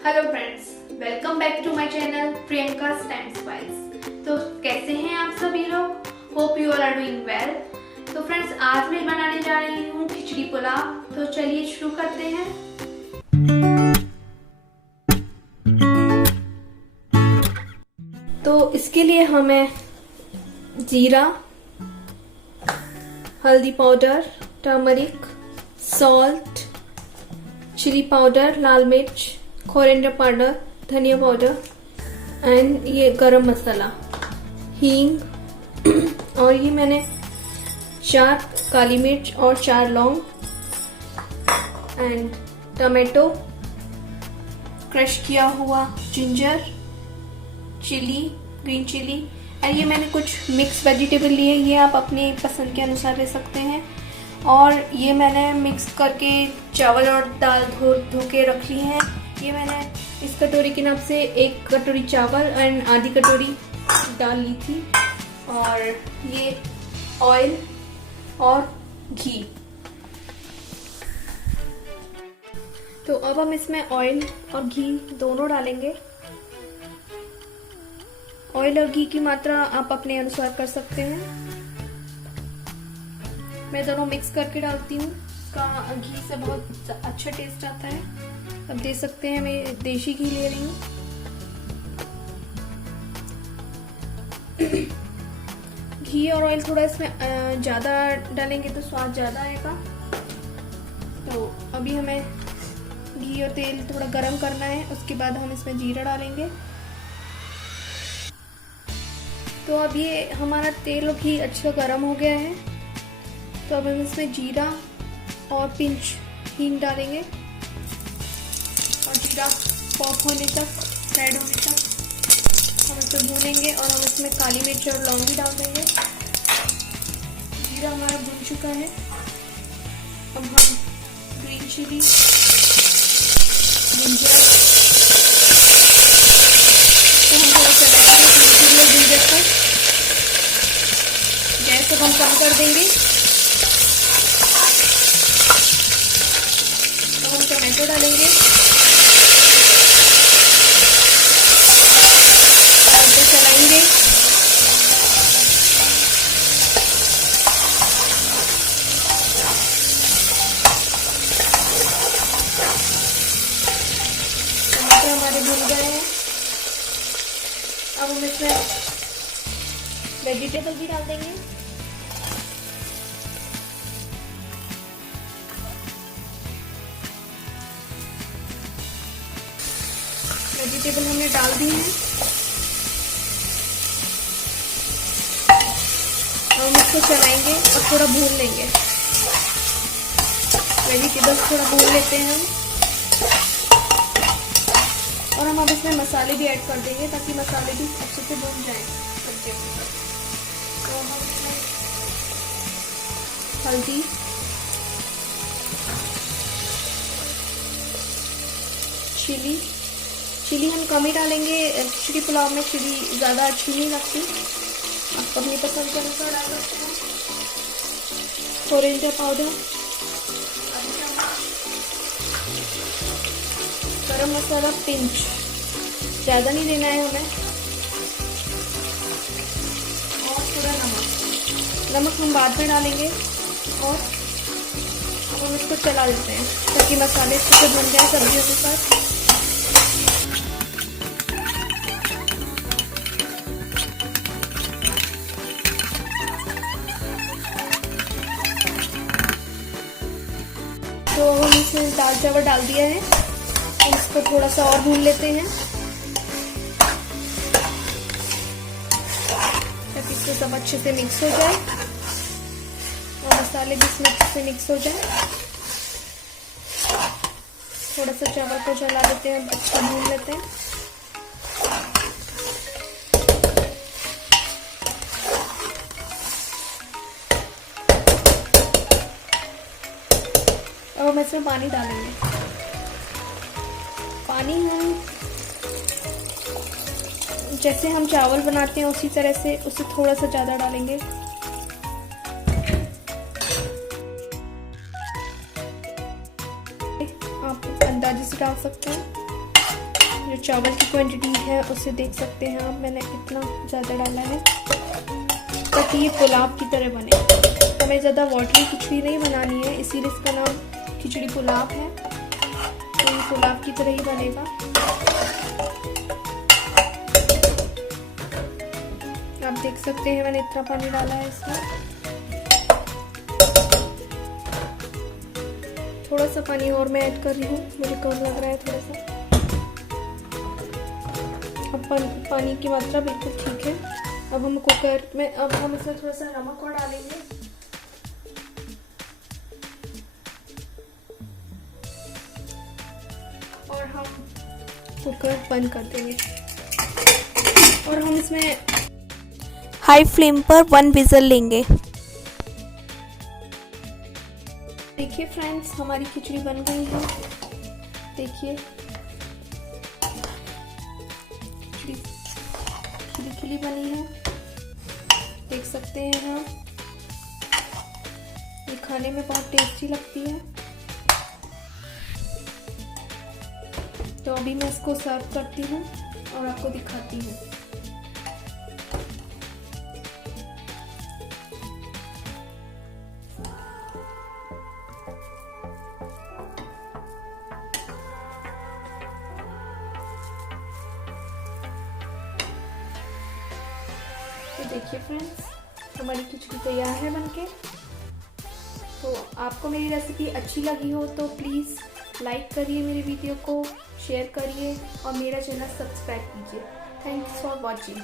Hello friends, welcome back to my channel Priyanka time spice. तो कैसे हैं आप सभी लोग? Hope you all are doing well. तो फ्रेंड्स, आज मैं बनाने जा रही हूँ खिचड़ी पुलाव। तो चलिए शुरू करते हैं। तो इसके लिए हमें जीरा, हल्दी powder, turmeric, salt, chili powder, लाल मिर्च, कोरिएंडर पाउडर, धनिया पाउडर एंड ये गरम मसाला, हींग और ये मैंने 4 काली मिर्च और 4 लौंग एंड टमाटो, क्रश किया हुआ ginger, chilli, green chilli and ये मैंने कुछ मिक्स वेजिटेबल लिए। ये आप अपनी पसंद के अनुसार ले सकते हैं। और ये मैंने मिक्स करके चावल और दाल धो के रख ली है। ये मैंने इस कटोरी के नाप से 1 कटोरी चावल एंड आधी कटोरी दाल ली थी। और ये ऑयल और घी। तो अब हम इसमें ऑयल और घी दोनों डालेंगे। ऑयल और घी की मात्रा आप अपने अनुसार कर सकते हैं। मैं दोनों मिक्स करके डालती हूँ। इसका घी से बहुत अच्छा टेस्ट आता है। अब देख सकते हैं मैं देशी घी ले रही हूँ। घी और ऑयल थोड़ा इसमें ज़्यादा डालेंगे तो स्वाद ज़्यादा आएगा। तो अभी हमें घी और तेल थोड़ा गरम करना है। उसके बाद हम इसमें जीरा डालेंगे। तो अब ये हमारा तेल और घी अच्छा गरम हो गया है। तो अब हम इसमें जीरा और पिंच हींग डालेंगे और जीरा पॉप होने तक, रेड होने तक हम इसे भूनेंगे। और हम इसमें काली मिर्च और लौंग भी डाल देंगे। जीरा हमारा भून चुका है। अब हम ग्रीन चिली, जिंजर तो हम थोड़ा चलाएंगे ग्रीन चिली और जिंजर को। गैस को हम कम कर देंगे। हम टमाटो डालेंगे और इसे चलाएंगे। टमाटर हमारे भून गए हैं। अब हम इसमें वेजिटेबल भी डाल देंगे। वेजिटेबल हमने डाल दी हैं। और हम इसको चलाएंगे और थोड़ा भून लेंगे। वेजिटेबल्स थोड़ा भून लेते हैं हम। और हम अब इसमें मसाले भी ऐड कर देंगे ताकि मसाले भी अच्छे से भून जाएं सब्जी के साथ। तो हम इसमें हल्दी, चिली हम कम ही डालेंगे। खिचड़ी पुलाव में चिली ज़्यादा अच्छी नहीं लगती। आप अपनी पसंद के अनुसार डाल सकते हैं। कोरिएंडर पाउडर, गरम मसाला पिंच, ज़्यादा नहीं देना है हमें। और थोड़ा नमक हम बाद में डालेंगे। और हम इसको चला देते हैं ताकि मसाले अच्छे से भुन जाए सब्जियों के साथ। तो हम इसमें दाल चावल डाल दिया है। इसको थोड़ा सा और भून लेते हैं ताकि इसको सब अच्छे से मिक्स हो जाए और मसाले भी इसमें अच्छे से मिक्स हो जाए। थोड़ा सा चावल को चला देते हैं, अच्छा भून लेते हैं। अब हम इसमें पानी डालेंगे। पानी हम जैसे हम चावल बनाते हैं उसी तरह से उससे थोड़ा सा ज़्यादा डालेंगे। आप अंदाजे से डाल सकते हैं। जो चावल की क्वांटिटी है उसे देख सकते हैं आप, मैंने इतना ज़्यादा डाला है ताकि ये पुलाव की तरह बने। हमें ज़्यादा वाटरी खिचड़ी नहीं बनानी है, इसीलिए इसका नाम खिचड़ी पुलाव है। तो ये पुलाव की तरह ही बनेगा। आप देख सकते हैं मैंने इतना पानी डाला है इसमें। थोड़ा सा पानी और मैं ऐड कर रही हूँ, मुझे कम लग रहा है थोड़ा सा। अब पानी की मात्रा बिल्कुल ठीक है। अब हम कुकर में इसमें थोड़ा सा नमक और डालेंगे। और हम कुकर बंद कर देंगे और हम इसमें हाई फ्लेम पर 1 विज़ल लेंगे। देखिए फ्रेंड्स, हमारी खिचड़ी बन गई है। देखिए खिली खिली बनी है, देख सकते हैं हम। ये खाने में बहुत टेस्टी लगती है। तो अभी मैं इसको सर्व करती हूँ और आपको दिखाती हूँ। तो देखिए फ्रेंड्स, हमारी खिचड़ी तैयार है बनके। तो आपको मेरी रेसिपी अच्छी लगी हो तो प्लीज़ लाइक करिए मेरे वीडियो को, शेयर करिए और मेरा चैनल सब्सक्राइब कीजिए। Thanks for watching.